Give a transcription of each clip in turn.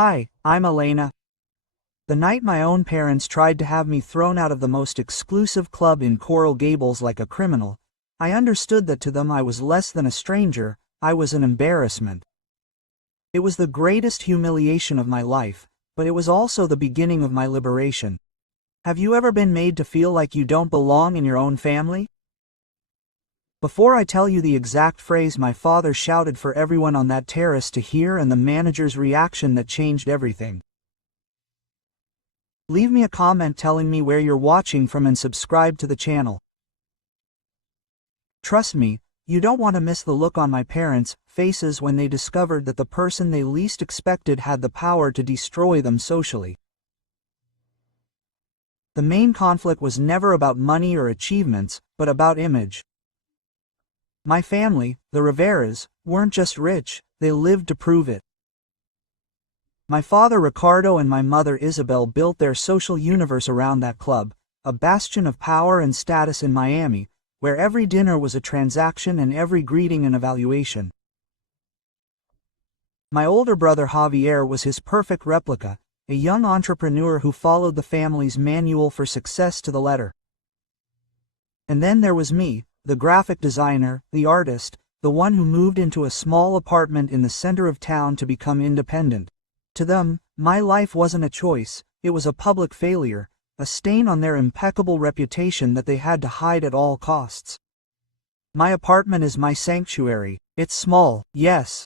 Hi, I'm Elena. The night my own parents tried to have me thrown out of the most exclusive club in Coral Gables like a criminal, I understood that to them I was less than a stranger, I was an embarrassment. It was the greatest humiliation of my life, but it was also the beginning of my liberation. Have you ever been made to feel like you don't belong in your own family? Before I tell you the exact phrase my father shouted for everyone on that terrace to hear and the manager's reaction that changed everything, leave me a comment telling me where you're watching from and subscribe to the channel. Trust me, you don't want to miss the look on my parents' faces when they discovered that the person they least expected had the power to destroy them socially. The main conflict was never about money or achievements, but about image. My family, the Riveras, weren't just rich, they lived to prove it. My father Ricardo and my mother Isabel built their social universe around that club, a bastion of power and status in Miami, where every dinner was a transaction and every greeting an evaluation. My older brother Javier was his perfect replica, a young entrepreneur who followed the family's manual for success to the letter. And then there was me, the graphic designer, the artist, the one who moved into a small apartment in the center of town to become independent. To them, my life wasn't a choice, it was a public failure, a stain on their impeccable reputation that they had to hide at all costs. My apartment is my sanctuary. It's small, yes.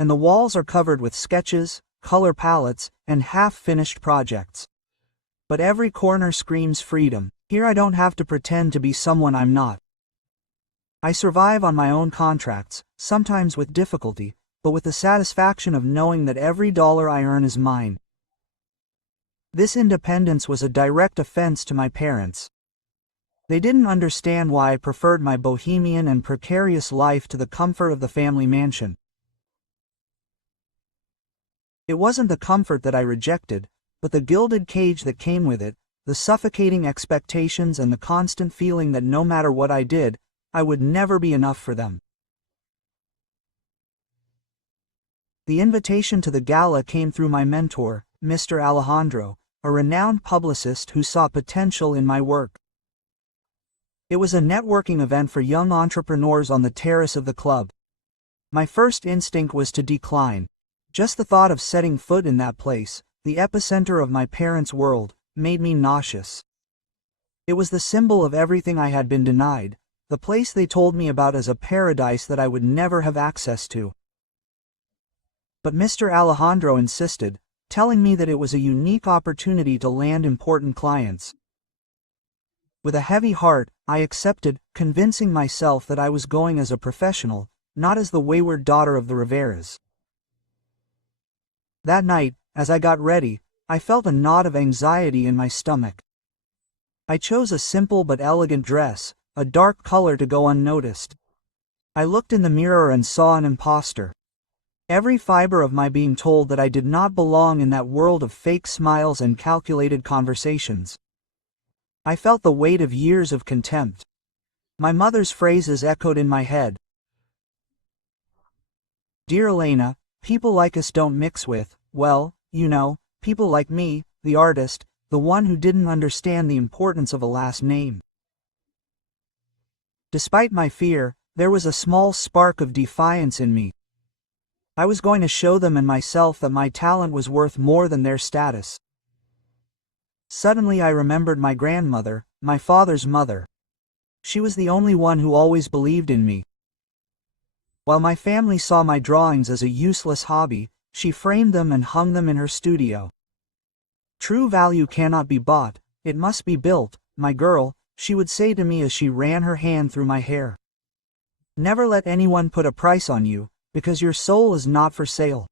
And the walls are covered with sketches, color palettes, and half-finished projects. But every corner screams freedom. Here I don't have to pretend to be someone I'm not. I survive on my own contracts, sometimes with difficulty, but with the satisfaction of knowing that every dollar I earn is mine. This independence was a direct offense to my parents. They didn't understand why I preferred my bohemian and precarious life to the comfort of the family mansion. It wasn't the comfort that I rejected, but the gilded cage that came with it, the suffocating expectations and the constant feeling that no matter what I did, I would never be enough for them. The invitation to the gala came through my mentor, Mr. Alejandro, a renowned publicist who saw potential in my work. It was a networking event for young entrepreneurs on the terrace of the club. My first instinct was to decline. Just the thought of setting foot in that place, the epicenter of my parents' world, made me nauseous. It was the symbol of everything I had been denied, the place they told me about as a paradise that I would never have access to. But Mr. Alejandro insisted, telling me that it was a unique opportunity to land important clients. With a heavy heart, I accepted, convincing myself that I was going as a professional, not as the wayward daughter of the Riveras. That night, as I got ready, I felt a knot of anxiety in my stomach. I chose a simple but elegant dress, a dark color to go unnoticed. I looked in the mirror and saw an imposter. Every fiber of my being told that I did not belong in that world of fake smiles and calculated conversations. I felt the weight of years of contempt. My mother's phrases echoed in my head. Dear Elena, people like us don't mix with, well, you know, people like me, the artist, the one who didn't understand the importance of a last name. Despite my fear, there was a small spark of defiance in me. I was going to show them and myself that my talent was worth more than their status. Suddenly I remembered my grandmother, my father's mother. She was the only one who always believed in me. While my family saw my drawings as a useless hobby, she framed them and hung them in her studio. True value cannot be bought, it must be built, my girl, she would say to me as she ran her hand through my hair. Never let anyone put a price on you, because your soul is not for sale.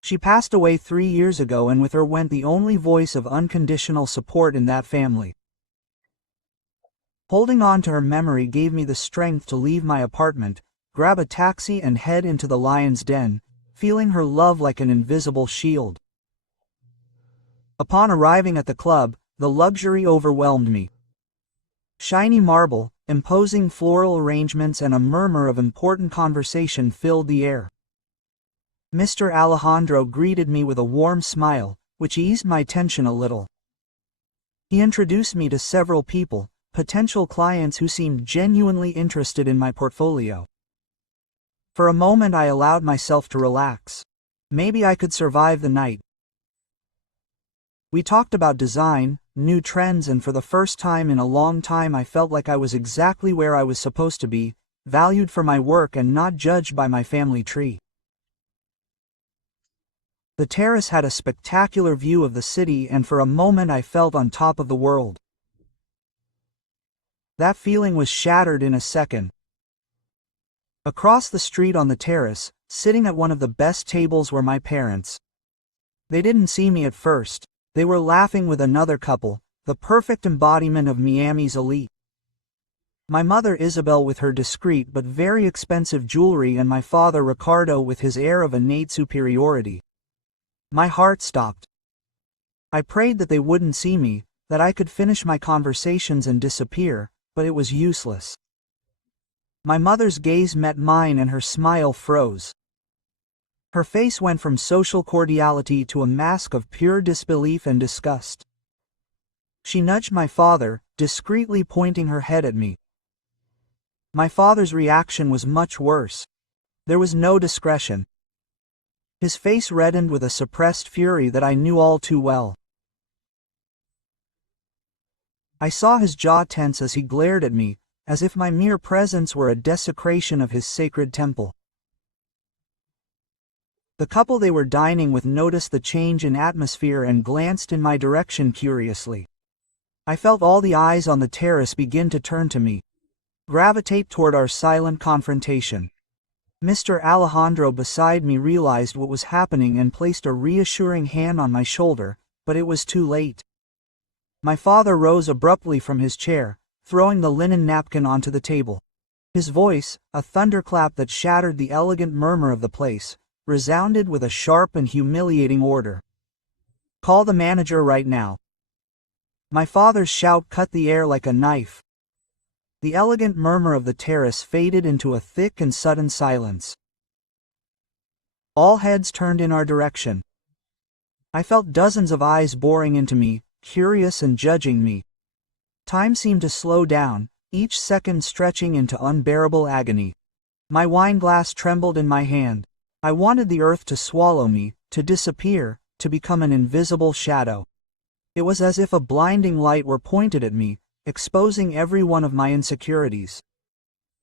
She passed away 3 years ago, and with her went the only voice of unconditional support in that family. Holding on to her memory gave me the strength to leave my apartment, grab a taxi and head into the lion's den, feeling her love like an invisible shield. Upon arriving at the club, the luxury overwhelmed me. Shiny marble, imposing floral arrangements and a murmur of important conversation filled the air. Mr. Alejandro greeted me with a warm smile, which eased my tension a little. He introduced me to several people, potential clients who seemed genuinely interested in my portfolio. For a moment I allowed myself to relax. Maybe I could survive the night. We talked about design, new trends, and for the first time in a long time I felt like I was exactly where I was supposed to be, valued for my work and not judged by my family tree. The terrace had a spectacular view of the city, and for a moment I felt on top of the world. That feeling was shattered in a second. Across the street on the terrace, sitting at one of the best tables, were my parents. They didn't see me at first. They were laughing with another couple, the perfect embodiment of Miami's elite. My mother Isabel with her discreet but very expensive jewelry, and my father Ricardo with his air of innate superiority. My heart stopped. I prayed that they wouldn't see me, that I could finish my conversations and disappear, but it was useless. My mother's gaze met mine and her smile froze. Her face went from social cordiality to a mask of pure disbelief and disgust. She nudged my father, discreetly pointing her head at me. My father's reaction was much worse. There was no discretion. His face reddened with a suppressed fury that I knew all too well. I saw his jaw tense as he glared at me, as if my mere presence were a desecration of his sacred temple. The couple they were dining with noticed the change in atmosphere and glanced in my direction curiously. I felt all the eyes on the terrace begin to turn to me, gravitate toward our silent confrontation. Mr. Alejandro beside me realized what was happening and placed a reassuring hand on my shoulder, but it was too late. My father rose abruptly from his chair, throwing the linen napkin onto the table. His voice, a thunderclap that shattered the elegant murmur of the place, resounded with a sharp and humiliating order. "Call the manager right now." My father's shout cut the air like a knife. The elegant murmur of the terrace faded into a thick and sudden silence. All heads turned in our direction. I felt dozens of eyes boring into me, curious and judging me. Time seemed to slow down, each second stretching into unbearable agony. My wine glass trembled in my hand. I wanted the earth to swallow me, to disappear, to become an invisible shadow. It was as if a blinding light were pointed at me, exposing every one of my insecurities.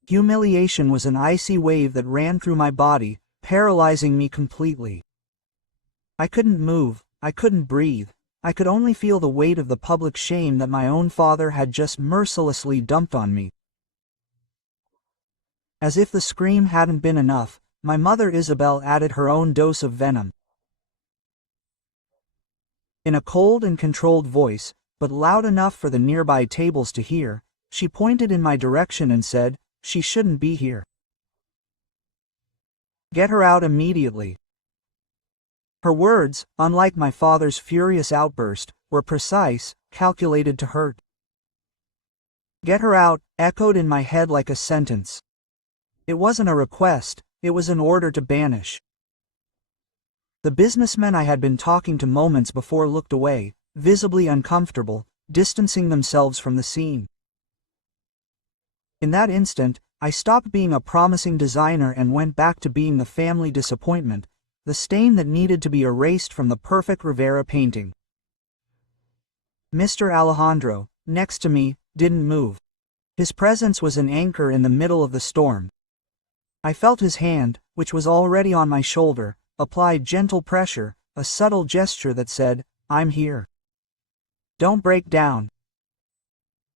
Humiliation was an icy wave that ran through my body, paralyzing me completely. I couldn't move, I couldn't breathe, I could only feel the weight of the public shame that my own father had just mercilessly dumped on me. As if the scream hadn't been enough, my mother Isabel added her own dose of venom. In a cold and controlled voice, but loud enough for the nearby tables to hear, she pointed in my direction and said, "She shouldn't be here. Get her out immediately." Her words, unlike my father's furious outburst, were precise, calculated to hurt. "Get her out," echoed in my head like a sentence. It wasn't a request, it was an order to banish. The businessmen I had been talking to moments before looked away, visibly uncomfortable, distancing themselves from the scene. In that instant, I stopped being a promising designer and went back to being the family disappointment, the stain that needed to be erased from the perfect Rivera painting. Mr. Alejandro, next to me, didn't move. His presence was an anchor in the middle of the storm. I felt his hand, which was already on my shoulder, apply gentle pressure, a subtle gesture that said, "I'm here. Don't break down."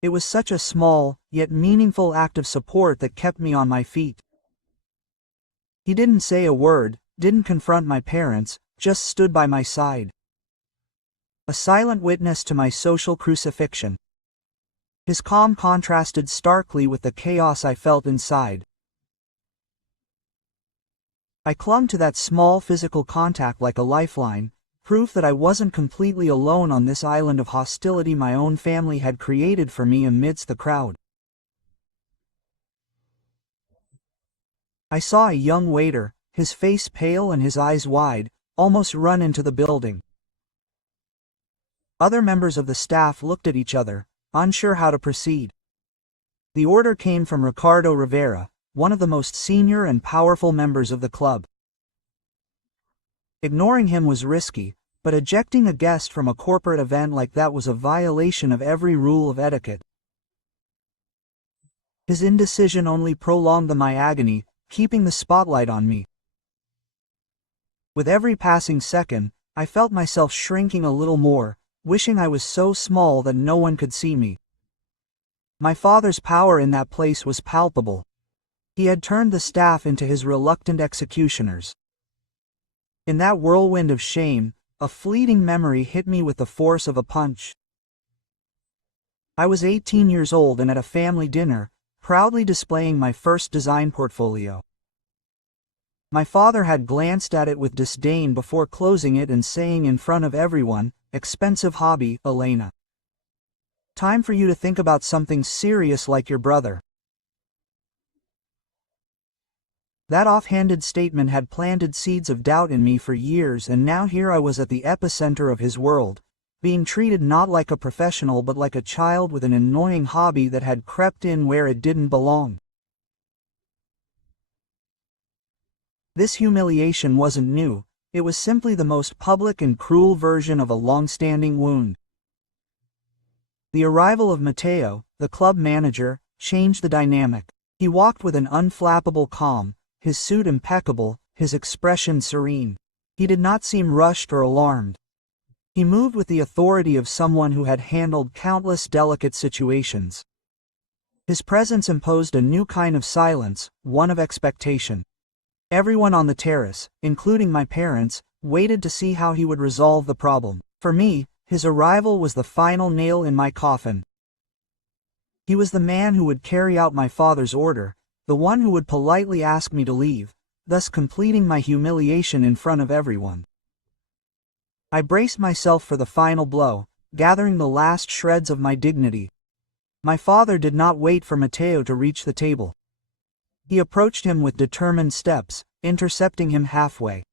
It was such a small, yet meaningful act of support that kept me on my feet. He didn't say a word, didn't confront my parents, just stood by my side. A silent witness to my social crucifixion. His calm contrasted starkly with the chaos I felt inside. I clung to that small physical contact like a lifeline, proof that I wasn't completely alone on this island of hostility my own family had created for me amidst the crowd. I saw a young waiter, his face pale and his eyes wide, almost run into the building. Other members of the staff looked at each other, unsure how to proceed. The order came from Ricardo Rivera, one of the most senior and powerful members of the club. Ignoring him was risky, but ejecting a guest from a corporate event like that was a violation of every rule of etiquette. His indecision only prolonged my agony, keeping the spotlight on me. With every passing second, I felt myself shrinking a little more, wishing I was so small that no one could see me. My father's power in that place was palpable. He had turned the staff into his reluctant executioners. In that whirlwind of shame, a fleeting memory hit me with the force of a punch. I was 18 years old and at a family dinner, proudly displaying my first design portfolio. My father had glanced at it with disdain before closing it and saying in front of everyone, "Expensive hobby, Elena. Time for you to think about something serious like your brother." That offhanded statement had planted seeds of doubt in me for years, and now here I was at the epicenter of his world, being treated not like a professional but like a child with an annoying hobby that had crept in where it didn't belong. This humiliation wasn't new. It was simply the most public and cruel version of a long-standing wound. The arrival of Mateo, the club manager, changed the dynamic. He walked with an unflappable calm, his suit impeccable, his expression serene. He did not seem rushed or alarmed. He moved with the authority of someone who had handled countless delicate situations. His presence imposed a new kind of silence, one of expectation. Everyone on the terrace, including my parents, waited to see how he would resolve the problem. For me, his arrival was the final nail in my coffin. He was the man who would carry out my father's order, the one who would politely ask me to leave, thus completing my humiliation in front of everyone. I braced myself for the final blow, gathering the last shreds of my dignity. My father did not wait for Mateo to reach the table. He approached him with determined steps, intercepting him halfway.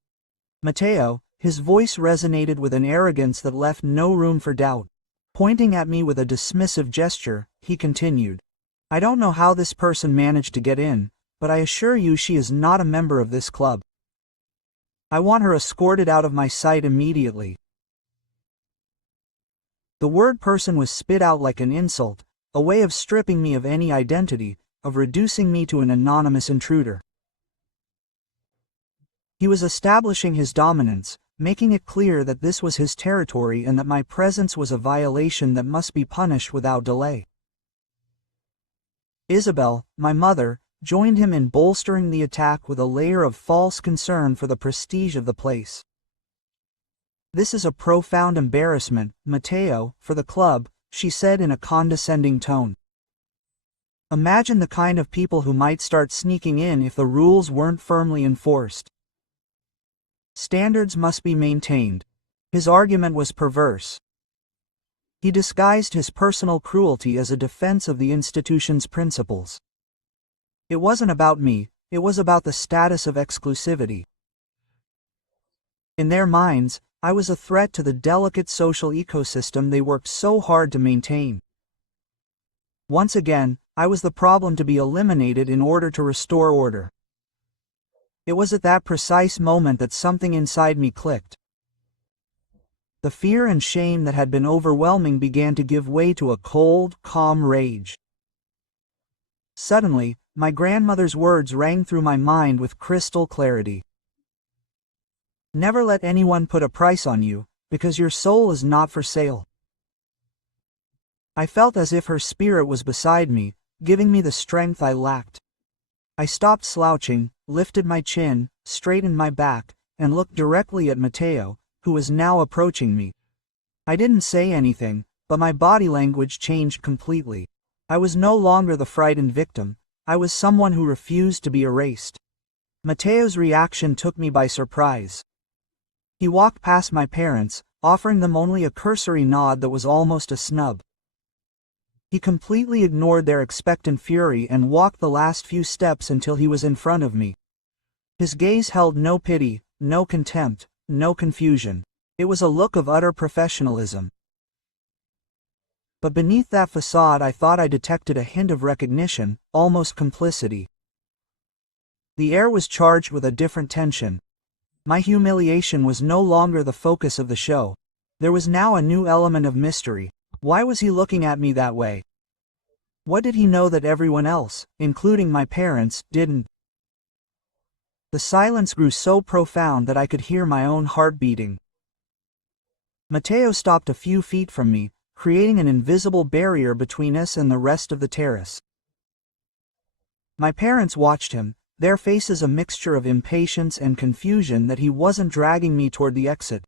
Mateo, his voice resonated with an arrogance that left no room for doubt. Pointing at me with a dismissive gesture, he continued, "I don't know how this person managed to get in, but I assure you she is not a member of this club. I want her escorted out of my sight immediately." The word person was spit out like an insult, a way of stripping me of any identity, of reducing me to an anonymous intruder. He was establishing his dominance, making it clear that this was his territory and that my presence was a violation that must be punished without delay. Isabel, my mother, joined him in bolstering the attack with a layer of false concern for the prestige of the place. "This is a profound embarrassment, Mateo, for the club," she said in a condescending tone. "Imagine the kind of people who might start sneaking in if the rules weren't firmly enforced. Standards must be maintained." His argument was perverse. He disguised his personal cruelty as a defense of the institution's principles. It wasn't about me, it was about the status of exclusivity. In their minds, I was a threat to the delicate social ecosystem they worked so hard to maintain. Once again, I was the problem to be eliminated in order to restore order. It was at that precise moment that something inside me clicked. The fear and shame that had been overwhelming began to give way to a cold, calm rage. Suddenly, my grandmother's words rang through my mind with crystal clarity. "Never let anyone put a price on you, because your soul is not for sale." I felt as if her spirit was beside me, giving me the strength I lacked. I stopped slouching, lifted my chin, straightened my back, and looked directly at Mateo, who was now approaching me. I didn't say anything, but my body language changed completely. I was no longer the frightened victim, I was someone who refused to be erased. Mateo's reaction took me by surprise. He walked past my parents, offering them only a cursory nod that was almost a snub. He completely ignored their expectant fury and walked the last few steps until he was in front of me. His gaze held no pity, no contempt, no confusion. It was a look of utter professionalism. But beneath that facade I thought I detected a hint of recognition, almost complicity. The air was charged with a different tension. My humiliation was no longer the focus of the show. There was now a new element of mystery. Why was he looking at me that way? What did he know that everyone else, including my parents, didn't? The silence grew so profound that I could hear my own heart beating. Matteo stopped a few feet from me, creating an invisible barrier between us and the rest of the terrace. My parents watched him, their faces a mixture of impatience and confusion that he wasn't dragging me toward the exit.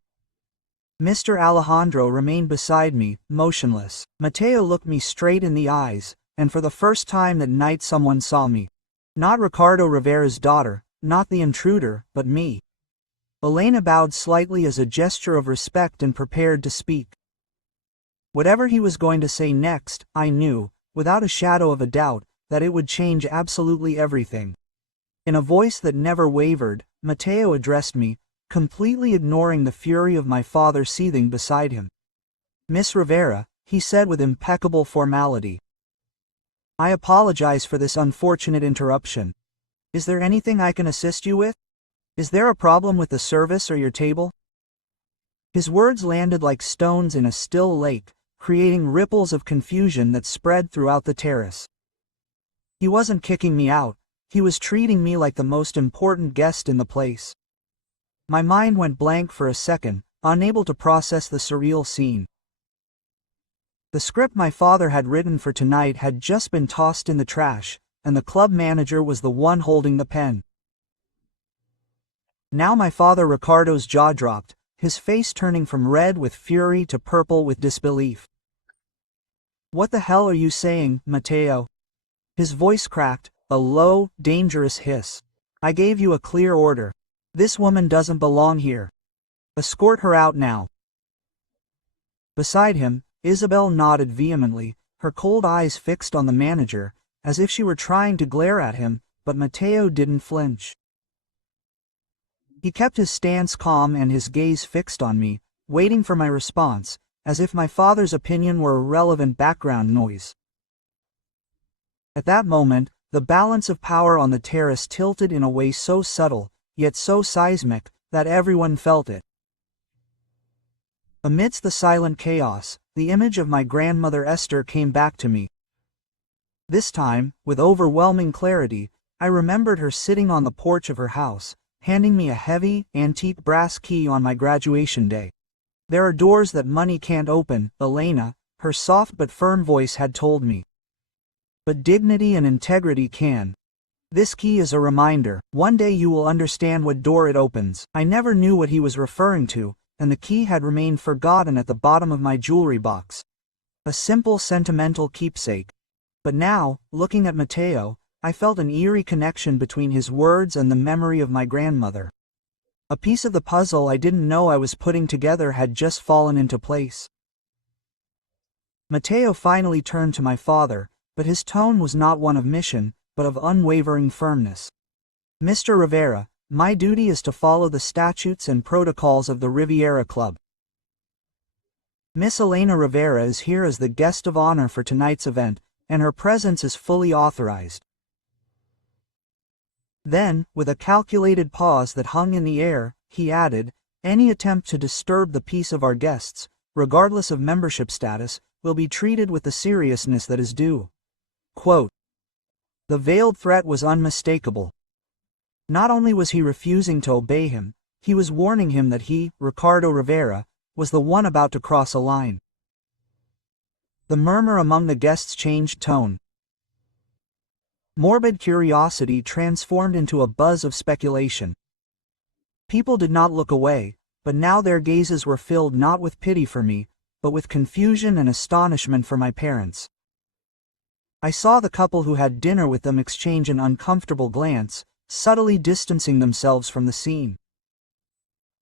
Mr. Alejandro remained beside me, motionless. Matteo looked me straight in the eyes, and for the first time that night someone saw me. Not Ricardo Rivera's daughter, not the intruder, but me. Elena bowed slightly as a gesture of respect and prepared to speak. Whatever he was going to say next, I knew, without a shadow of a doubt, that it would change absolutely everything. In a voice that never wavered, Matteo addressed me, completely ignoring the fury of my father seething beside him. "Miss Rivera," he said with impeccable formality. "I apologize for this unfortunate interruption. Is there anything I can assist you with? Is there a problem with the service or your table?" His words landed like stones in a still lake, creating ripples of confusion that spread throughout the terrace. He wasn't kicking me out, he was treating me like the most important guest in the place. My mind went blank for a second, unable to process the surreal scene. The script my father had written for tonight had just been tossed in the trash, and the club manager was the one holding the pen. Now my father Ricardo's jaw dropped, his face turning from red with fury to purple with disbelief. "What the hell are you saying, Matteo?" His voice cracked, a low, dangerous hiss. "I gave you a clear order. This woman doesn't belong here. Escort her out now." Beside him, Isabel nodded vehemently, her cold eyes fixed on the manager, as if she were trying to glare at him, but Matteo didn't flinch. He kept his stance calm and his gaze fixed on me, waiting for my response, as if my father's opinion were irrelevant background noise. At that moment, the balance of power on the terrace tilted in a way so subtle, yet so seismic, that everyone felt it. Amidst the silent chaos, the image of my grandmother Esther came back to me. This time, with overwhelming clarity, I remembered her sitting on the porch of her house, handing me a heavy, antique brass key on my graduation day. "There are doors that money can't open, Elena," her soft but firm voice had told me. "But dignity and integrity can. This key is a reminder. One day you will understand what door it opens." I never knew what he was referring to, and the key had remained forgotten at the bottom of my jewelry box. A simple sentimental keepsake. But now, looking at Matteo, I felt an eerie connection between his words and the memory of my grandmother. A piece of the puzzle I didn't know I was putting together had just fallen into place. Matteo finally turned to my father, but his tone was not one of mission, but of unwavering firmness. "Mr. Rivera, my duty is to follow the statutes and protocols of the Riviera Club. Miss Elena Rivera is here as the guest of honor for tonight's event, and her presence is fully authorized." Then, with a calculated pause that hung in the air, he added, "Any attempt to disturb the peace of our guests, regardless of membership status, will be treated with the seriousness that is due." Quote. The veiled threat was unmistakable. Not only was he refusing to obey him, he was warning him that he, Ricardo Rivera, was the one about to cross a line. The murmur among the guests changed tone. Morbid curiosity transformed into a buzz of speculation. People did not look away, but now their gazes were filled not with pity for me, but with confusion and astonishment for my parents. I saw the couple who had dinner with them exchange an uncomfortable glance, subtly distancing themselves from the scene.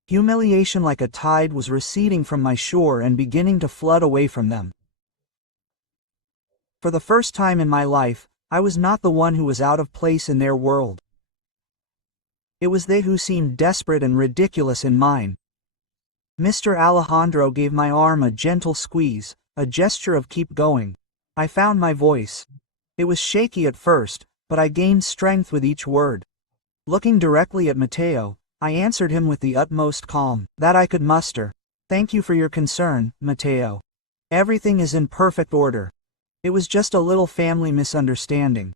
Humiliation like a tide was receding from my shore and beginning to flood away from them. For the first time in my life, I was not the one who was out of place in their world. It was they who seemed desperate and ridiculous in mine. Mr. Alejandro gave my arm a gentle squeeze, a gesture of keep going. I found my voice. It was shaky at first, but I gained strength with each word. Looking directly at Mateo, I answered him with the utmost calm that I could muster. Thank you for your concern, Mateo. Everything is in perfect order. It was just a little family misunderstanding.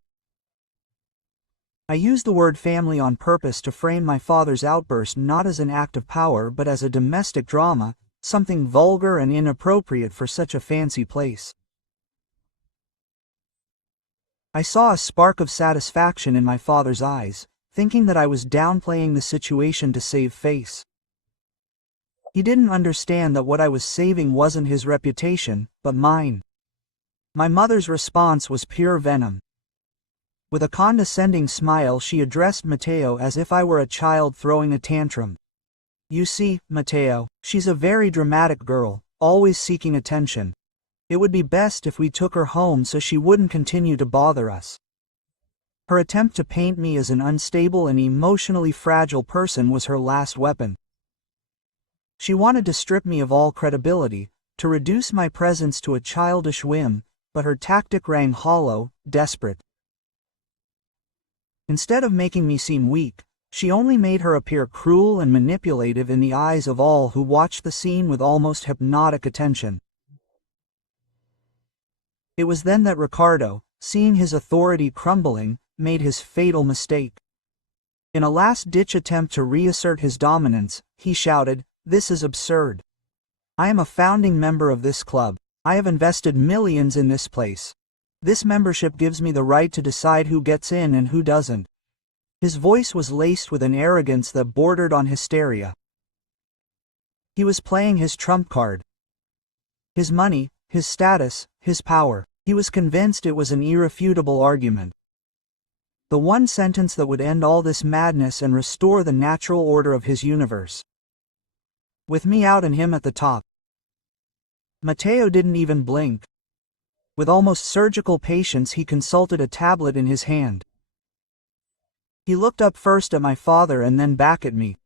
I used the word family on purpose to frame my father's outburst not as an act of power but as a domestic drama, something vulgar and inappropriate for such a fancy place. I saw a spark of satisfaction in my father's eyes, thinking that I was downplaying the situation to save face. He didn't understand that what I was saving wasn't his reputation, but mine. My mother's response was pure venom. With a condescending smile she addressed Mateo as if I were a child throwing a tantrum. You see, Mateo, she's a very dramatic girl, always seeking attention. It would be best if we took her home so she wouldn't continue to bother us. Her attempt to paint me as an unstable and emotionally fragile person was her last weapon. She wanted to strip me of all credibility, to reduce my presence to a childish whim, but her tactic rang hollow, desperate. Instead of making me seem weak, she only made her appear cruel and manipulative in the eyes of all who watched the scene with almost hypnotic attention. It was then that Ricardo, seeing his authority crumbling, made his fatal mistake. In a last-ditch attempt to reassert his dominance, he shouted, "This is absurd. I am a founding member of this club. I have invested millions in this place. This membership gives me the right to decide who gets in and who doesn't." His voice was laced with an arrogance that bordered on hysteria. He was playing his trump card. His money, his status, his power. He was convinced it was an irrefutable argument. The one sentence that would end all this madness and restore the natural order of his universe. With me out and him at the top. Mateo didn't even blink. With almost surgical patience he consulted a tablet in his hand. He looked up first at my father and then back at me.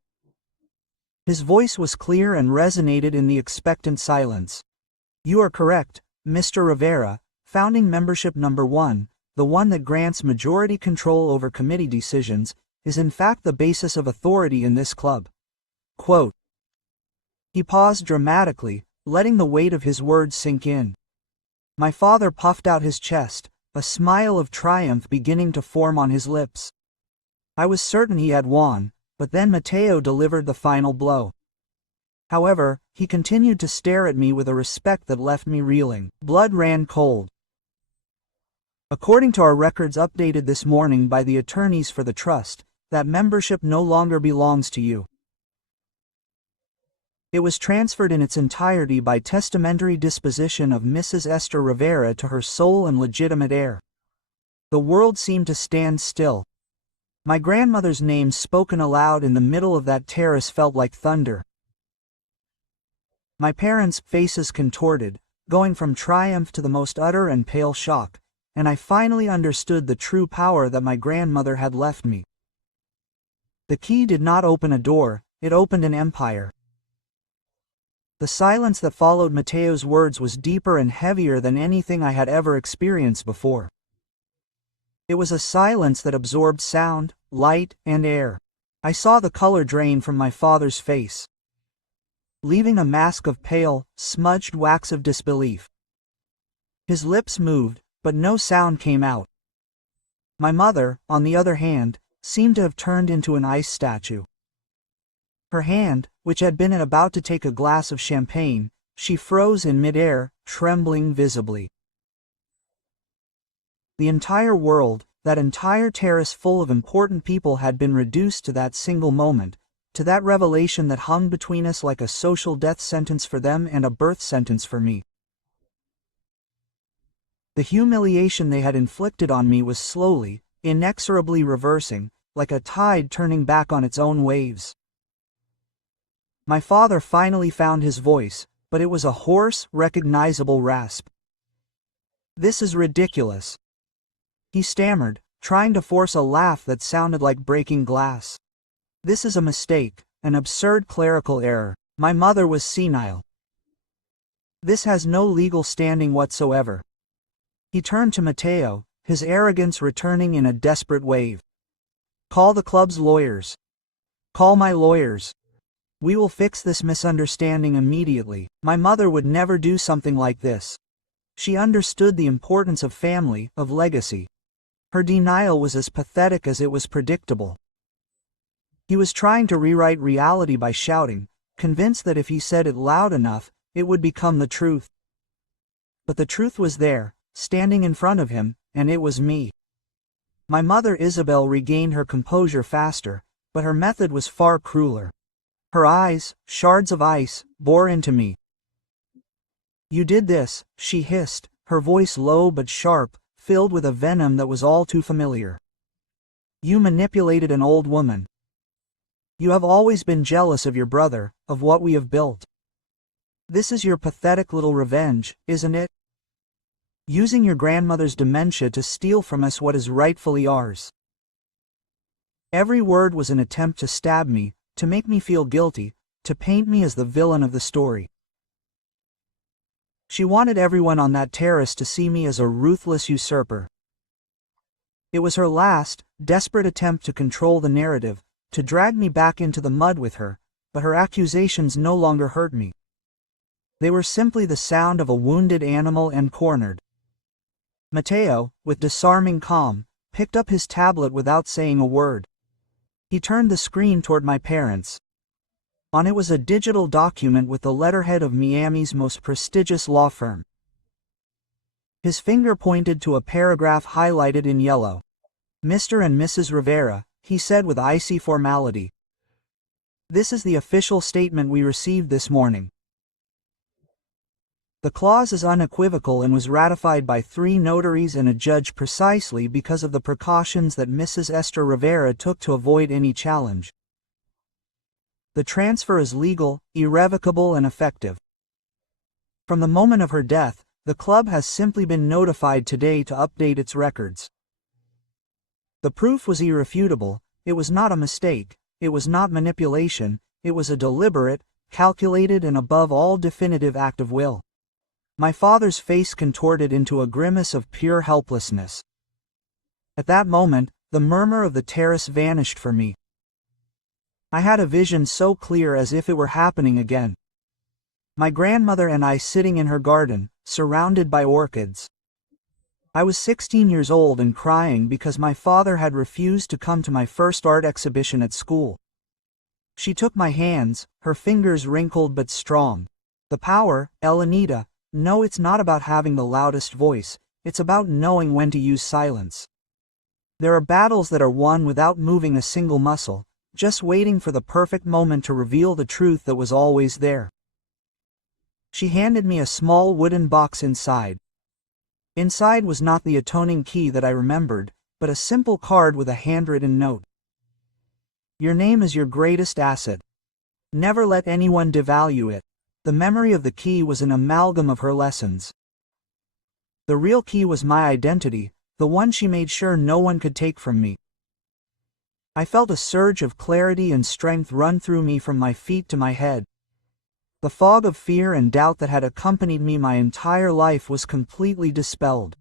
His voice was clear and resonated in the expectant silence. You are correct, Mr. Rivera, founding membership number 1, the one that grants majority control over committee decisions, is in fact the basis of authority in this club. Quote. He paused dramatically, letting the weight of his words sink in. My father puffed out his chest, a smile of triumph beginning to form on his lips. I was certain he had won, but then Mateo delivered the final blow. However, he continued to stare at me with a respect that left me reeling. Blood ran cold. According to our records updated this morning by the attorneys for the trust, that membership no longer belongs to you. It was transferred in its entirety by testamentary disposition of Mrs. Esther Rivera to her sole and legitimate heir. The world seemed to stand still. My grandmother's name spoken aloud in the middle of that terrace felt like thunder. My parents' faces contorted, going from triumph to the most utter and pale shock, and I finally understood the true power that my grandmother had left me. The key did not open a door, it opened an empire. The silence that followed Mateo's words was deeper and heavier than anything I had ever experienced before. It was a silence that absorbed sound, light, and air. I saw the color drain from my father's face, leaving a mask of pale, smudged wax of disbelief. His lips moved, but no sound came out. My mother, on the other hand, seemed to have turned into an ice statue. Her hand, which had been about to take a glass of champagne, she froze in midair, trembling visibly. The entire world, that entire terrace full of important people had been reduced to that single moment, to that revelation that hung between us like a social death sentence for them and a birth sentence for me. The humiliation they had inflicted on me was slowly, inexorably reversing, like a tide turning back on its own waves. My father finally found his voice, but it was a hoarse, recognizable rasp. This is ridiculous. He stammered, trying to force a laugh that sounded like breaking glass. This is a mistake, an absurd clerical error. My mother was senile. This has no legal standing whatsoever. He turned to Matteo, his arrogance returning in a desperate wave. Call the club's lawyers. Call my lawyers. We will fix this misunderstanding immediately. My mother would never do something like this. She understood the importance of family, of legacy. Her denial was as pathetic as it was predictable. He was trying to rewrite reality by shouting, convinced that if he said it loud enough, it would become the truth. But the truth was there, standing in front of him, and it was me. My mother Isabel regained her composure faster, but her method was far crueler. Her eyes, shards of ice, bore into me. You did this, she hissed, her voice low but sharp, filled with a venom that was all too familiar. You manipulated an old woman. You have always been jealous of your brother, of what we have built. This is your pathetic little revenge, isn't it? Using your grandmother's dementia to steal from us what is rightfully ours. Every word was an attempt to stab me, to make me feel guilty, to paint me as the villain of the story. She wanted everyone on that terrace to see me as a ruthless usurper. It was her last, desperate attempt to control the narrative, to drag me back into the mud with her, but her accusations no longer hurt me. They were simply the sound of a wounded animal and cornered. Matteo, with disarming calm, picked up his tablet without saying a word. He turned the screen toward my parents. On it was a digital document with the letterhead of Miami's most prestigious law firm. His finger pointed to a paragraph highlighted in yellow. Mr. and Mrs. Rivera, he said with icy formality. This is the official statement we received this morning. The clause is unequivocal and was ratified by 3 notaries and a judge precisely because of the precautions that Mrs. Esther Rivera took to avoid any challenge. The transfer is legal, irrevocable and effective. From the moment of her death, the club has simply been notified today to update its records. The proof was irrefutable. It was not a mistake, it was not manipulation, it was a deliberate, calculated and above all definitive act of will. My father's face contorted into a grimace of pure helplessness. At that moment, the murmur of the terrace vanished for me. I had a vision so clear as if it were happening again. My grandmother and I sitting in her garden, surrounded by orchids. I was 16 years old and crying because my father had refused to come to my first art exhibition at school. She took my hands, her fingers wrinkled but strong. The power, Elenita. No, it's not about having the loudest voice, it's about knowing when to use silence. There are battles that are won without moving a single muscle, just waiting for the perfect moment to reveal the truth that was always there. She handed me a small wooden box inside. Inside was not the atoning key that I remembered, but a simple card with a handwritten note. Your name is your greatest asset. Never let anyone devalue it. The memory of the key was an amalgam of her lessons. The real key was my identity, the one she made sure no one could take from me. I felt a surge of clarity and strength run through me from my feet to my head. The fog of fear and doubt that had accompanied me my entire life was completely dispelled.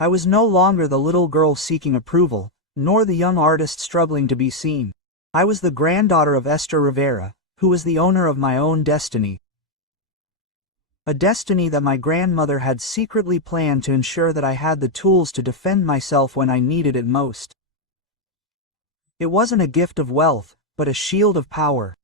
I was no longer the little girl seeking approval, nor the young artist struggling to be seen. I was the granddaughter of Esther Rivera, who was the owner of my own destiny. A destiny that my grandmother had secretly planned to ensure that I had the tools to defend myself when I needed it most. It wasn't a gift of wealth, but a shield of power.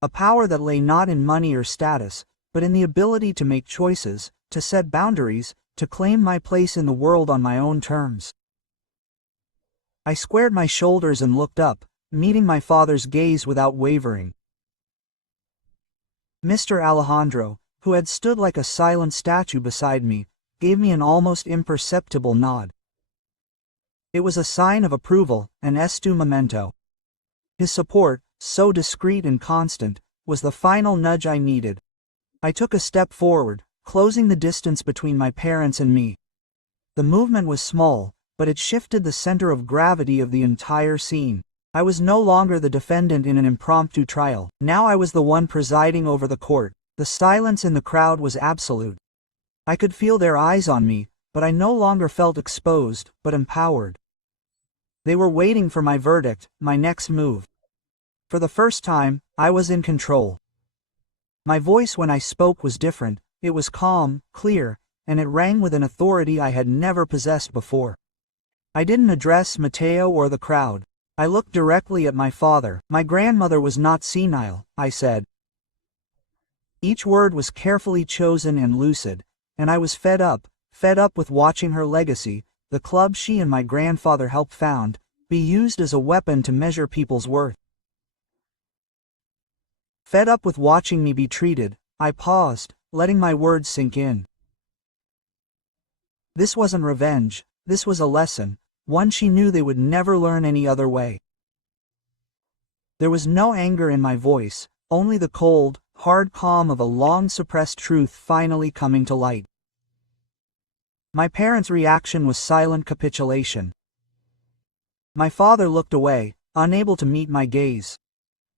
A power that lay not in money or status, but in the ability to make choices, to set boundaries, to claim my place in the world on my own terms. I squared my shoulders and looked up, meeting my father's gaze without wavering. Mr. Alejandro, who had stood like a silent statue beside me, gave me an almost imperceptible nod. It was a sign of approval, an estu memento. His support, so discreet and constant, was the final nudge I needed. I took a step forward, closing the distance between my parents and me. The movement was small, but it shifted the center of gravity of the entire scene. I was no longer the defendant in an impromptu trial. Now I was the one presiding over the court. The silence in the crowd was absolute. I could feel their eyes on me, but I no longer felt exposed, but empowered. They were waiting for my verdict, my next move. For the first time, I was in control. My voice when I spoke was different. It was calm, clear, and it rang with an authority I had never possessed before. I didn't address Matteo or the crowd. I looked directly at my father. My grandmother was not senile, I said. Each word was carefully chosen and lucid, and I was fed up with watching her legacy, the club she and my grandfather helped found, be used as a weapon to measure people's worth. Fed up with watching me be treated, I paused, letting my words sink in. This wasn't revenge, this was a lesson, one she knew they would never learn any other way. There was no anger in my voice, only the cold, hard calm of a long-suppressed truth finally coming to light. My parents' reaction was silent capitulation. My father looked away, unable to meet my gaze.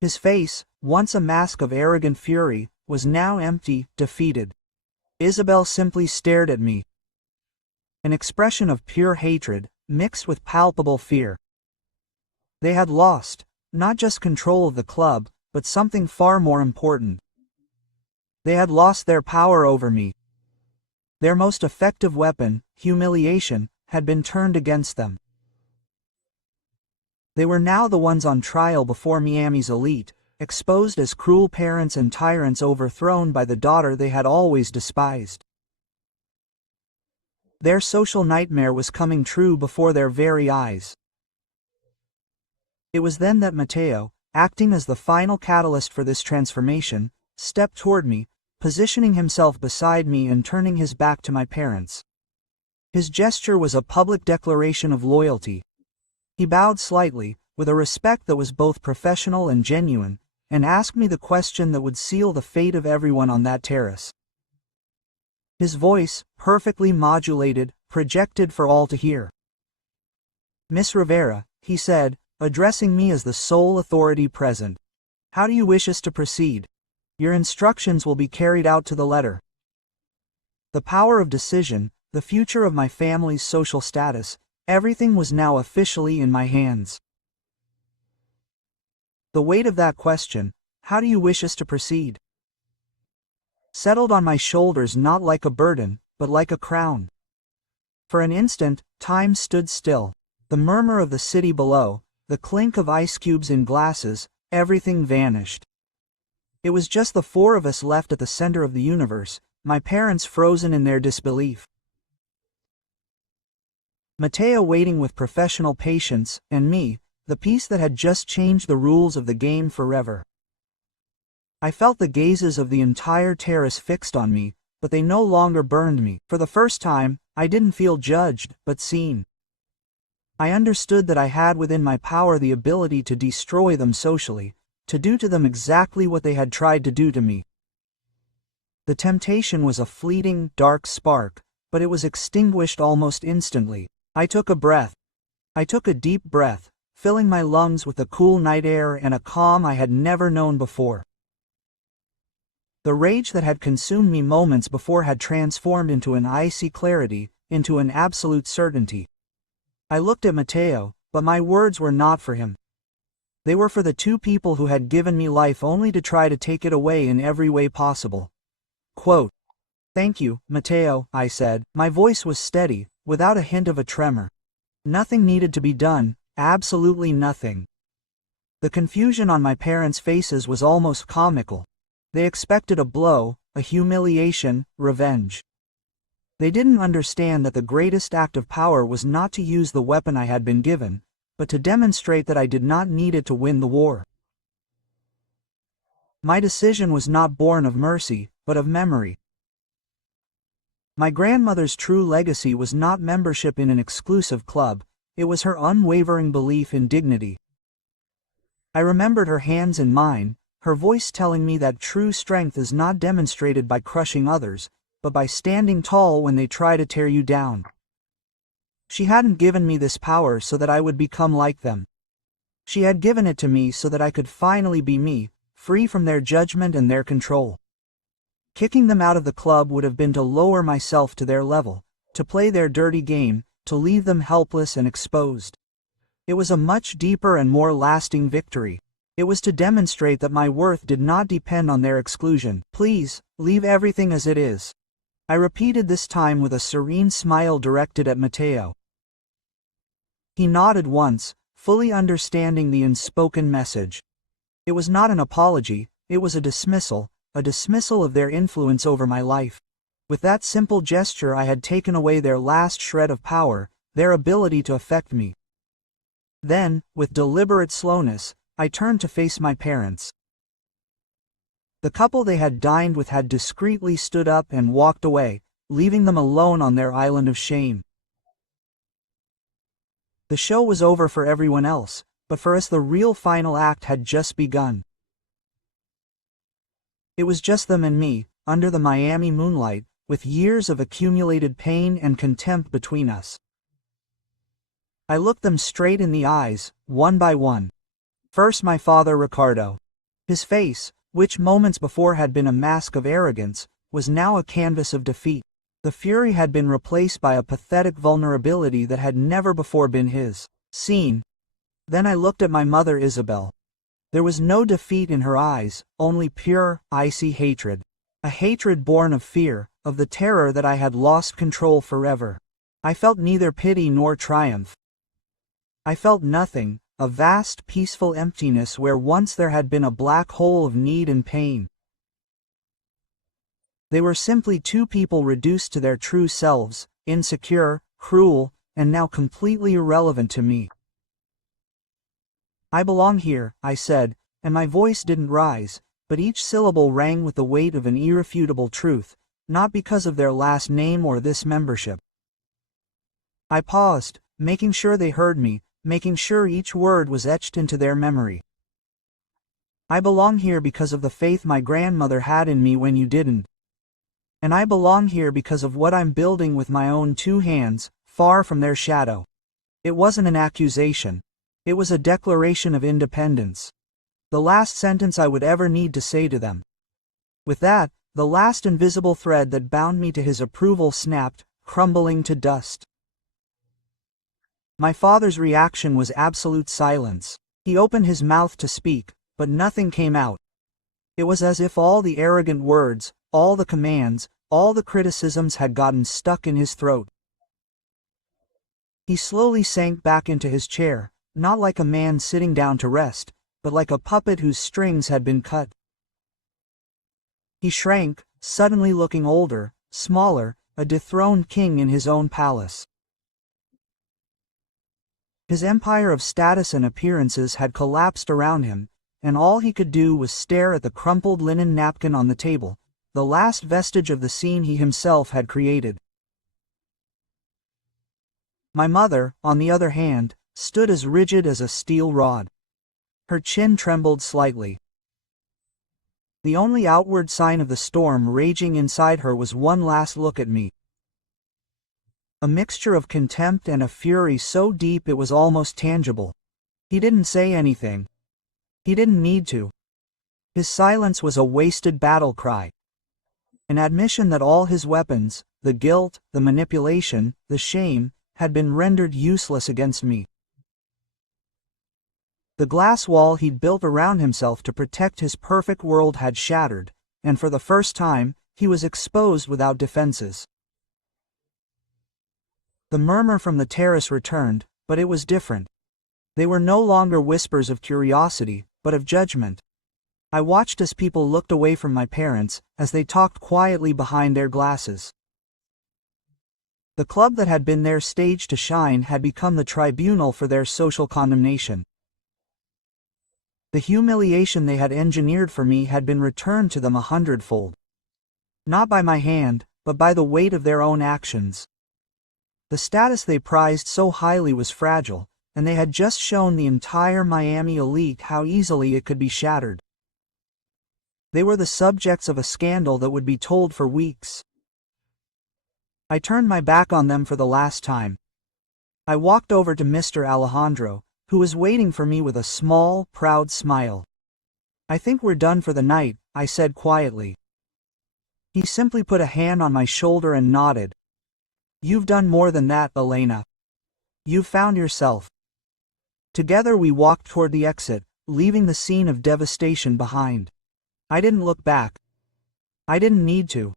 His face, once a mask of arrogant fury, was now empty, defeated. Isabel simply stared at me. An expression of pure hatred, mixed with palpable fear. They had lost, not just control of the club, but something far more important. They had lost their power over me. Their most effective weapon, humiliation, had been turned against them. They were now the ones on trial before Miami's elite, exposed as cruel parents and tyrants overthrown by the daughter they had always despised. Their social nightmare was coming true before their very eyes. It was then that Matteo, acting as the final catalyst for this transformation, stepped toward me, positioning himself beside me and turning his back to my parents. His gesture was a public declaration of loyalty. He bowed slightly, with a respect that was both professional and genuine, and asked me the question that would seal the fate of everyone on that terrace. His voice, perfectly modulated, projected for all to hear. "Miss Rivera," he said, addressing me as the sole authority present, "how do you wish us to proceed? Your instructions will be carried out to the letter." The power of decision, the future of my family's social status, everything was now officially in my hands. The weight of that question, "How do you wish us to proceed?" settled on my shoulders not like a burden, but like a crown. For an instant, time stood still. The murmur of the city below, the clink of ice cubes in glasses, everything vanished. It was just the four of us left at the center of the universe, my parents frozen in their disbelief. Matteo waiting with professional patience, and me, the piece that had just changed the rules of the game forever. I felt the gazes of the entire terrace fixed on me, but they no longer burned me. For the first time, I didn't feel judged, but seen. I understood that I had within my power the ability to destroy them socially, to do to them exactly what they had tried to do to me. The temptation was a fleeting, dark spark, but it was extinguished almost instantly. I took a breath. I took a deep breath, filling my lungs with the cool night air and a calm I had never known before. The rage that had consumed me moments before had transformed into an icy clarity, into an absolute certainty. I looked at Matteo, but my words were not for him. They were for the two people who had given me life only to try to take it away in every way possible. Quote, "Thank you, Matteo," I said. My voice was steady, without a hint of a tremor. Nothing needed to be done, absolutely nothing. The confusion on my parents' faces was almost comical. They expected a blow, a humiliation, revenge. They didn't understand that the greatest act of power was not to use the weapon I had been given, but to demonstrate that I did not need it to win the war. My decision was not born of mercy, but of memory. My grandmother's true legacy was not membership in an exclusive club, it was her unwavering belief in dignity. I remembered her hands in mine, her voice telling me that true strength is not demonstrated by crushing others, but by standing tall when they try to tear you down. She hadn't given me this power so that I would become like them. She had given it to me so that I could finally be me, free from their judgment and their control. Kicking them out of the club would have been to lower myself to their level, to play their dirty game, to leave them helpless and exposed. It was a much deeper and more lasting victory. It was to demonstrate that my worth did not depend on their exclusion. Please, leave everything as it is. I repeated this time with a serene smile directed at Mateo. He nodded once, fully understanding the unspoken message. It was not an apology, it was a dismissal of their influence over my life. With that simple gesture I had taken away their last shred of power, their ability to affect me. Then, with deliberate slowness, I turned to face my parents. The couple they had dined with had discreetly stood up and walked away, leaving them alone on their island of shame. The show was over for everyone else, but for us the real final act had just begun. It was just them and me, under the Miami moonlight, with years of accumulated pain and contempt between us. I looked them straight in the eyes, one by one. First my father Ricardo. His face, which moments before had been a mask of arrogance, was now a canvas of defeat. The fury had been replaced by a pathetic vulnerability that had never before been his. Seen. Then I looked at my mother Isabel. There was no defeat in her eyes, only pure, icy hatred. A hatred born of fear, of the terror that I had lost control forever. I felt neither pity nor triumph. I felt nothing, a vast peaceful emptiness where once there had been a black hole of need and pain. They were simply two people reduced to their true selves, insecure, cruel, and now completely irrelevant to me. I belong here, I said, and my voice didn't rise, but each syllable rang with the weight of an irrefutable truth, not because of their last name or this membership. I paused, making sure they heard me, making sure each word was etched into their memory. I belong here because of the faith my grandmother had in me when you didn't. And I belong here because of what I'm building with my own two hands, far from their shadow. It wasn't an accusation. It was a declaration of independence. The last sentence I would ever need to say to them. With that, the last invisible thread that bound me to his approval snapped, crumbling to dust. My father's reaction was absolute silence. He opened his mouth to speak, but nothing came out. It was as if all the arrogant words, all the commands, all the criticisms had gotten stuck in his throat. He slowly sank back into his chair, not like a man sitting down to rest, but like a puppet whose strings had been cut. He shrank, suddenly looking older, smaller, a dethroned king in his own palace. His empire of status and appearances had collapsed around him, and all he could do was stare at the crumpled linen napkin on the table, the last vestige of the scene he himself had created. My mother, on the other hand, stood as rigid as a steel rod. Her chin trembled slightly. The only outward sign of the storm raging inside her was one last look at me. A mixture of contempt and a fury so deep it was almost tangible. He didn't say anything. He didn't need to. His silence was a wasted battle cry. An admission that all his weapons, the guilt, the manipulation, the shame, had been rendered useless against me. The glass wall he'd built around himself to protect his perfect world had shattered, and for the first time, he was exposed without defenses. The murmur from the terrace returned, but it was different. They were no longer whispers of curiosity, but of judgment. I watched as people looked away from my parents, as they talked quietly behind their glasses. The club that had been their stage to shine had become the tribunal for their social condemnation. The humiliation they had engineered for me had been returned to them 100-fold. Not by my hand, but by the weight of their own actions. The status they prized so highly was fragile, and they had just shown the entire Miami elite how easily it could be shattered. They were the subjects of a scandal that would be told for weeks. I turned my back on them for the last time. I walked over to Mr. Alejandro, who was waiting for me with a small, proud smile. "I think we're done for the night," I said quietly. He simply put a hand on my shoulder and nodded. "You've done more than that, Elena. You've found yourself." Together we walked toward the exit, leaving the scene of devastation behind. I didn't look back. I didn't need to.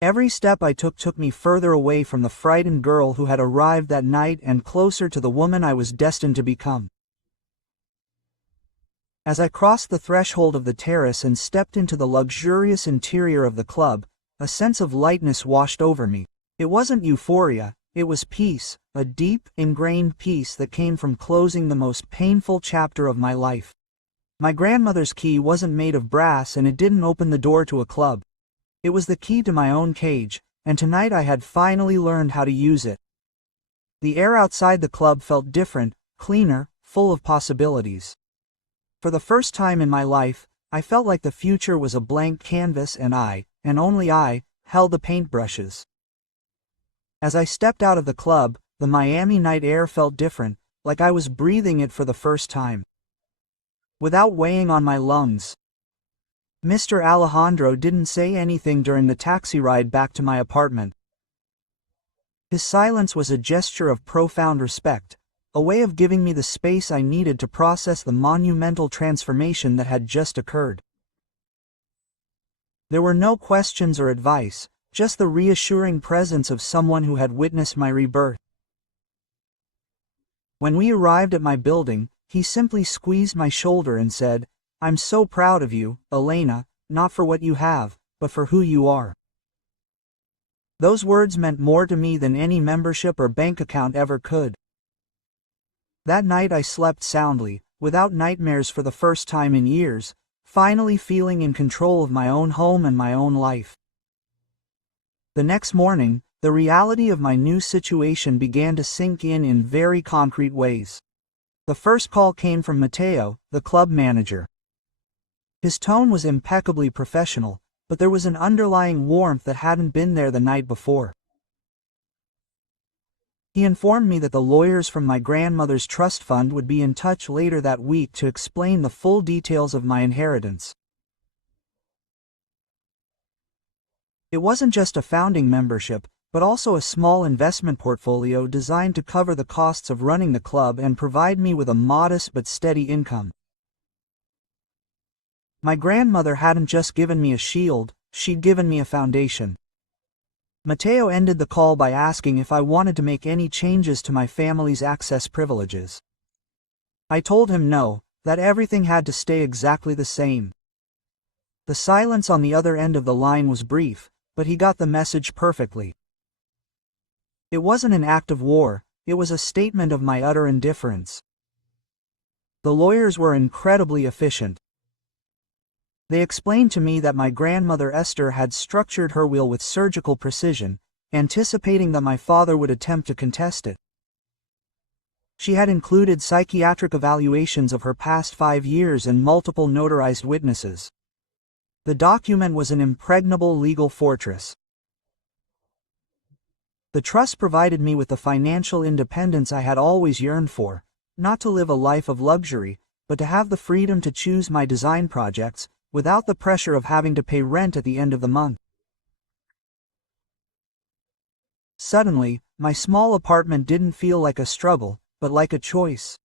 Every step I took me further away from the frightened girl who had arrived that night and closer to the woman I was destined to become. As I crossed the threshold of the terrace and stepped into the luxurious interior of the club, a sense of lightness washed over me. It wasn't euphoria, it was peace, a deep, ingrained peace that came from closing the most painful chapter of my life. My grandmother's key wasn't made of brass and it didn't open the door to a club. It was the key to my own cage, and tonight I had finally learned how to use it. The air outside the club felt different, cleaner, full of possibilities. For the first time in my life, I felt like the future was a blank canvas and I, and only I, held the paintbrushes. As I stepped out of the club, the Miami night air felt different, like I was breathing it for the first time. Without weighing on my lungs. Mr. Alejandro didn't say anything during the taxi ride back to my apartment. His silence was a gesture of profound respect, a way of giving me the space I needed to process the monumental transformation that had just occurred. There were no questions or advice, just the reassuring presence of someone who had witnessed my rebirth. When we arrived at my building, he simply squeezed my shoulder and said, "I'm so proud of you, Elena, not for what you have, but for who you are." Those words meant more to me than any membership or bank account ever could. That night I slept soundly, without nightmares for the first time in years, finally feeling in control of my own home and my own life. The next morning, the reality of my new situation began to sink in very concrete ways. The first call came from Mateo, the club manager. His tone was impeccably professional, but there was an underlying warmth that hadn't been there the night before. He informed me that the lawyers from my grandmother's trust fund would be in touch later that week to explain the full details of my inheritance. It wasn't just a founding membership, but also a small investment portfolio designed to cover the costs of running the club and provide me with a modest but steady income. My grandmother hadn't just given me a shield, she'd given me a foundation. Mateo ended the call by asking if I wanted to make any changes to my family's access privileges. I told him no, that everything had to stay exactly the same. The silence on the other end of the line was brief, but he got the message perfectly. It wasn't an act of war, it was a statement of my utter indifference. The lawyers were incredibly efficient. They explained to me that my grandmother Esther had structured her will with surgical precision, anticipating that my father would attempt to contest it. She had included psychiatric evaluations of her past 5 years and multiple notarized witnesses. The document was an impregnable legal fortress. The trust provided me with the financial independence I had always yearned for, not to live a life of luxury, but to have the freedom to choose my design projects, without the pressure of having to pay rent at the end of the month. Suddenly, my small apartment didn't feel like a struggle, but like a choice.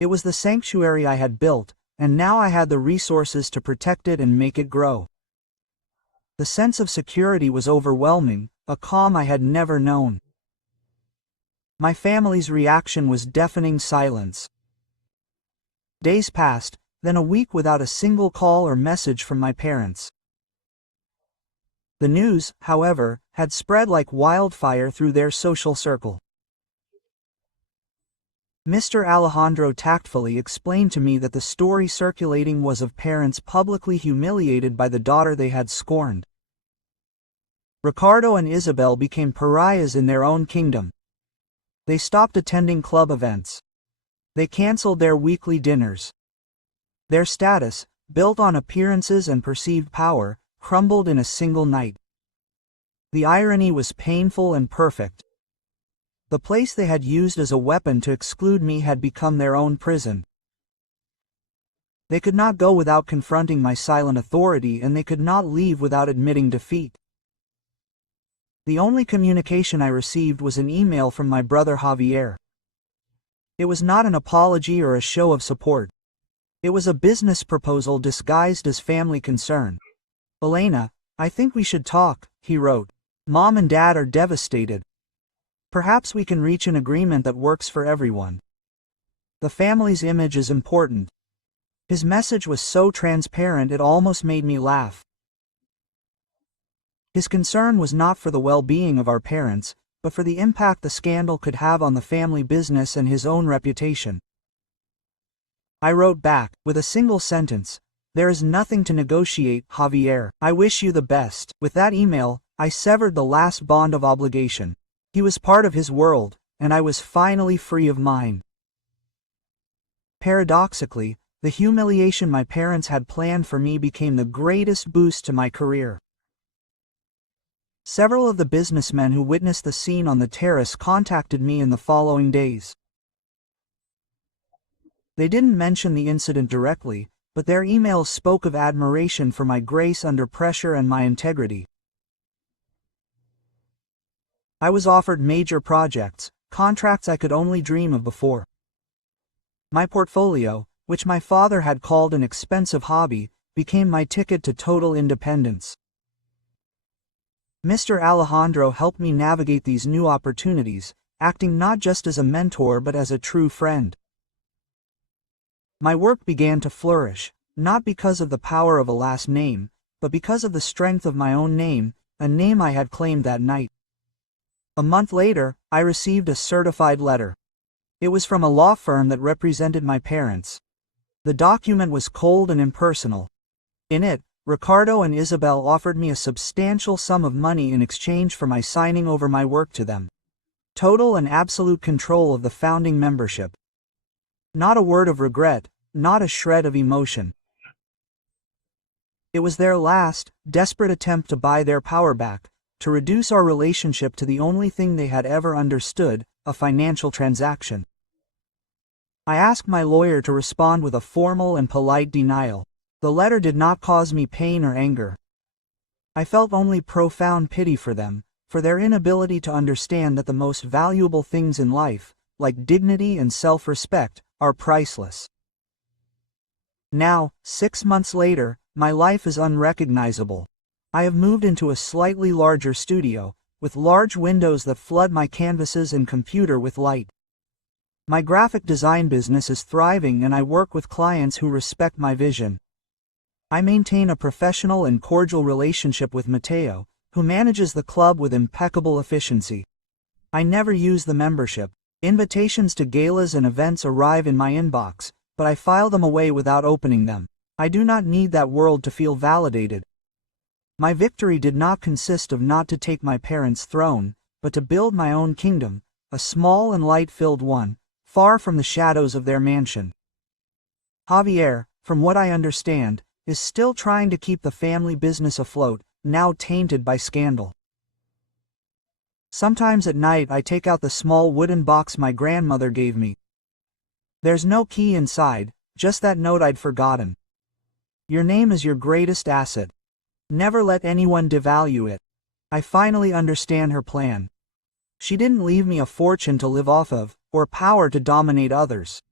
It was the sanctuary I had built, and now I had the resources to protect it and make it grow. The sense of security was overwhelming, a calm I had never known. My family's reaction was deafening silence. Days passed, then a week without a single call or message from my parents. The news, however, had spread like wildfire through their social circle. Mr. Alejandro tactfully explained to me that the story circulating was of parents publicly humiliated by the daughter they had scorned. Ricardo and Isabel became pariahs in their own kingdom. They stopped attending club events. They canceled their weekly dinners. Their status, built on appearances and perceived power, crumbled in a single night. The irony was painful and perfect. The place they had used as a weapon to exclude me had become their own prison. They could not go without confronting my silent authority, and they could not leave without admitting defeat. The only communication I received was an email from my brother Javier. It was not an apology or a show of support. It was a business proposal disguised as family concern. "Elena, I think we should talk," he wrote. "Mom and Dad are devastated. Perhaps we can reach an agreement that works for everyone. The family's image is important." His message was so transparent it almost made me laugh. His concern was not for the well-being of our parents, but for the impact the scandal could have on the family business and his own reputation. I wrote back, with a single sentence, "There is nothing to negotiate, Javier. I wish you the best." With that email, I severed the last bond of obligation. He was part of his world, and I was finally free of mine. Paradoxically, the humiliation my parents had planned for me became the greatest boost to my career. Several of the businessmen who witnessed the scene on the terrace contacted me in the following days. They didn't mention the incident directly, but their emails spoke of admiration for my grace under pressure and my integrity. I was offered major projects, contracts I could only dream of before. My portfolio, which my father had called an expensive hobby, became my ticket to total independence. Mr. Alejandro helped me navigate these new opportunities, acting not just as a mentor but as a true friend. My work began to flourish, not because of the power of a last name, but because of the strength of my own name, a name I had claimed that night. A month later, I received a certified letter. It was from a law firm that represented my parents. The document was cold and impersonal. In it, Ricardo and Isabel offered me a substantial sum of money in exchange for my signing over my work to them. Total and absolute control of the founding membership. Not a word of regret, not a shred of emotion. It was their last, desperate attempt to buy their power back, to reduce our relationship to the only thing they had ever understood, a financial transaction. I asked my lawyer to respond with a formal and polite denial. The letter did not cause me pain or anger. I felt only profound pity for them, for their inability to understand that the most valuable things in life, like dignity and self-respect, are priceless. Now, 6 months later, my life is unrecognizable. I have moved into a slightly larger studio, with large windows that flood my canvases and computer with light. My graphic design business is thriving, and I work with clients who respect my vision. I maintain a professional and cordial relationship with Mateo, who manages the club with impeccable efficiency. I never use the membership. Invitations to galas and events arrive in my inbox, but I file them away without opening them. I do not need that world to feel validated. My victory did not consist of not to take my parents' throne, but to build my own kingdom, a small and light-filled one, far from the shadows of their mansion. Javier, from what I understand, is still trying to keep the family business afloat, now tainted by scandal. Sometimes at night I take out the small wooden box my grandmother gave me. There's no key inside, just that note I'd forgotten. "Your name is your greatest asset. Never let anyone devalue it." I finally understand her plan. She didn't leave me a fortune to live off of, or power to dominate others.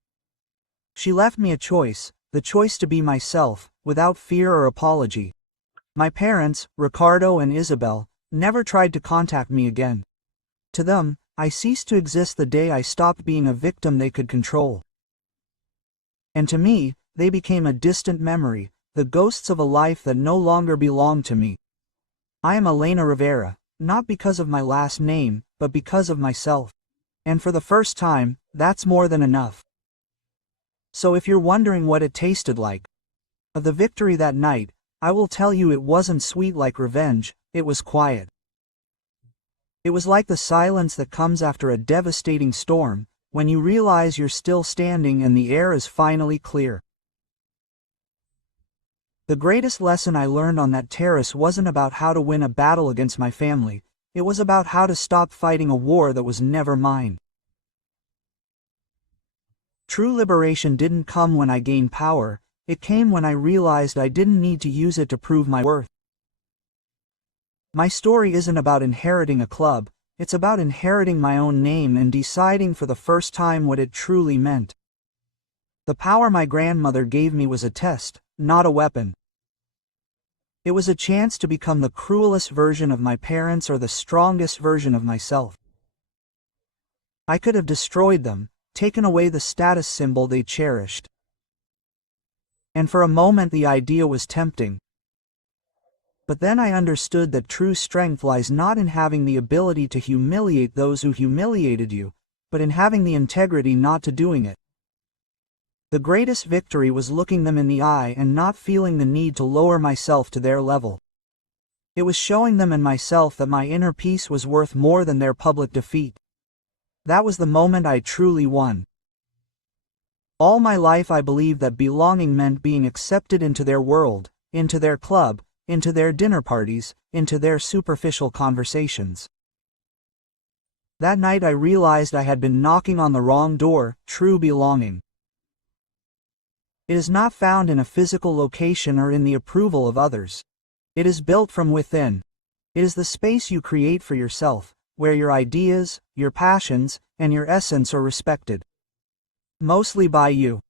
She left me a choice, the choice to be myself, without fear or apology. My parents, Ricardo and Isabel, never tried to contact me again. To them, I ceased to exist the day I stopped being a victim they could control. And to me, they became a distant memory, the ghosts of a life that no longer belonged to me. I am Elena Rivera, not because of my last name, but because of myself. And for the first time, that's more than enough. So if you're wondering what it tasted like, of the victory that night, I will tell you it wasn't sweet like revenge, it was quiet. It was like the silence that comes after a devastating storm, when you realize you're still standing and the air is finally clear. The greatest lesson I learned on that terrace wasn't about how to win a battle against my family, It was about how to stop fighting a war that was never mine. True liberation didn't come when I gained power, it came when I realized I didn't need to use it to prove my worth. My story isn't about inheriting a club, it's about inheriting my own name and deciding for the first time what it truly meant. The power my grandmother gave me was a test, not a weapon. It was a chance to become the cruelest version of my parents or the strongest version of myself. I could have destroyed them, taken away the status symbol they cherished. And for a moment the idea was tempting. But then I understood that true strength lies not in having the ability to humiliate those who humiliated you, but in having the integrity not to doing it. The greatest victory was looking them in the eye and not feeling the need to lower myself to their level. It was showing them and myself that my inner peace was worth more than their public defeat. That was the moment I truly won. All my life I believed that belonging meant being accepted into their world, into their club, into their dinner parties, into their superficial conversations. That night I realized I had been knocking on the wrong door. True belonging. It is not found in a physical location or in the approval of others. It is built from within. It is the space you create for yourself, where your ideas, your passions, and your essence are respected. Mostly by you.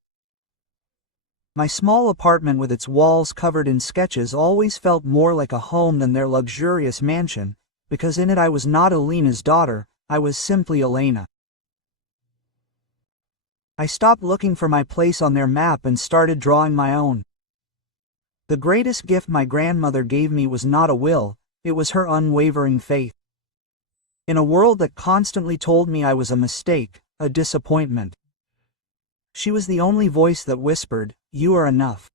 My small apartment with its walls covered in sketches always felt more like a home than their luxurious mansion, because in it I was not Elena's daughter, I was simply Elena. I stopped looking for my place on their map and started drawing my own. The greatest gift my grandmother gave me was not a will, it was her unwavering faith. In a world that constantly told me I was a mistake, a disappointment, she was the only voice that whispered, "You are enough."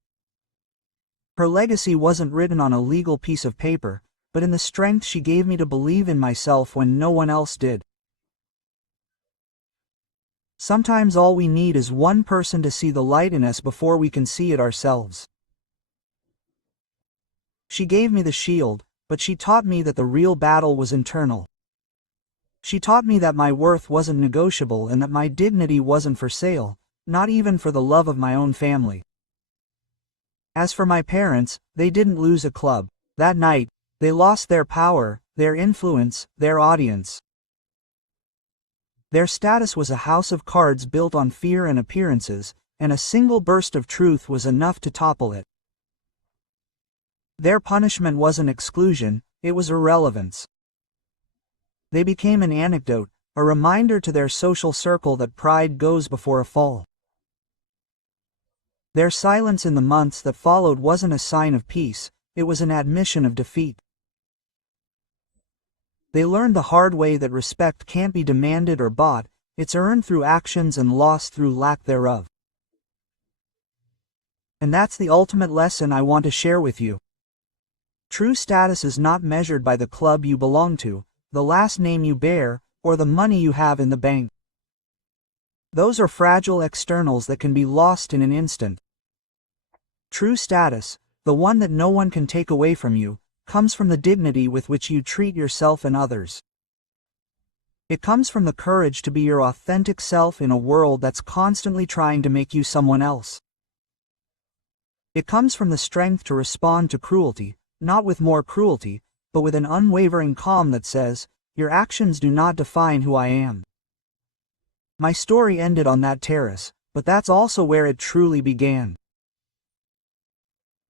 Her legacy wasn't written on a legal piece of paper, but in the strength she gave me to believe in myself when no one else did. Sometimes all we need is one person to see the light in us before we can see it ourselves. She gave me the shield, but she taught me that the real battle was internal. She taught me that my worth wasn't negotiable and that my dignity wasn't for sale, not even for the love of my own family. As for my parents, they didn't lose a club. That night, they lost their power, their influence, their audience. Their status was a house of cards built on fear and appearances, and a single burst of truth was enough to topple it. Their punishment wasn't exclusion, it was irrelevance. They became an anecdote, a reminder to their social circle that pride goes before a fall. Their silence in the months that followed wasn't a sign of peace, it was an admission of defeat. They learned the hard way that respect can't be demanded or bought, it's earned through actions and lost through lack thereof. And that's the ultimate lesson I want to share with you. True status is not measured by the club you belong to, the last name you bear, or the money you have in the bank. Those are fragile externals that can be lost in an instant. True status, the one that no one can take away from you, comes from the dignity with which you treat yourself and others. It comes from the courage to be your authentic self in a world that's constantly trying to make you someone else. It comes from the strength to respond to cruelty, not with more cruelty, but with an unwavering calm that says, "Your actions do not define who I am." My story ended on that terrace, but that's also where it truly began.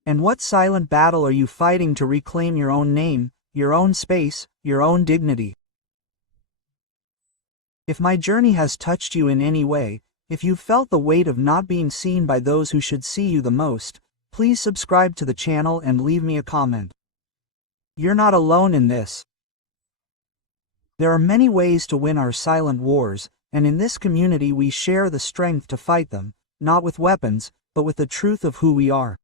And what silent battle are you fighting to reclaim your own name, your own space, your own dignity? If my journey has touched you in any way, if you've felt the weight of not being seen by those who should see you the most, please subscribe to the channel and leave me a comment. You're not alone in this. There are many ways to win our silent wars, and in this community we share the strength to fight them, not with weapons, but with the truth of who we are.